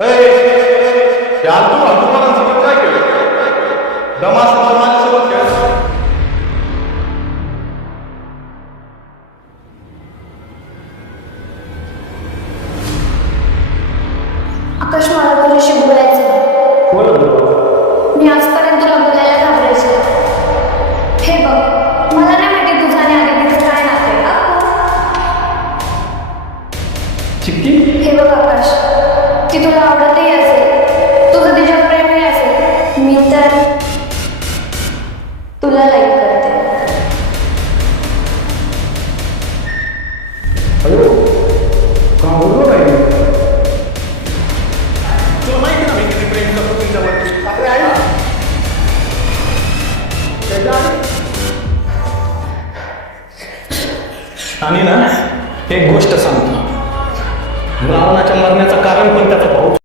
ते आलतू फालतू पोरांसोबत काय केलं? दम असेल तर माझ्यासोबत खेळ. आकाश, मला तुझ्याशी बोलायचं. मी आजपर्यंत तुला बोलायला घाबरायचे. हे बघ, मला नाही माहिती तुझं आणि आदितीचं काय नातं आहे. चिक्की हे बघ आकाश, ती तुला आवडतही असेल, तुझं तिच्यावर प्रेमही असेल, मी तर तुला लाईक करते. अयो का बोललो नाही तुला माहिती ना मी किती प्रेम करतो तुमच्यावरती. आपले आई आणि ना एक गोष्ट सांगतो, रावणाच्या मरण्याचं कारण पण त्याचा भाऊ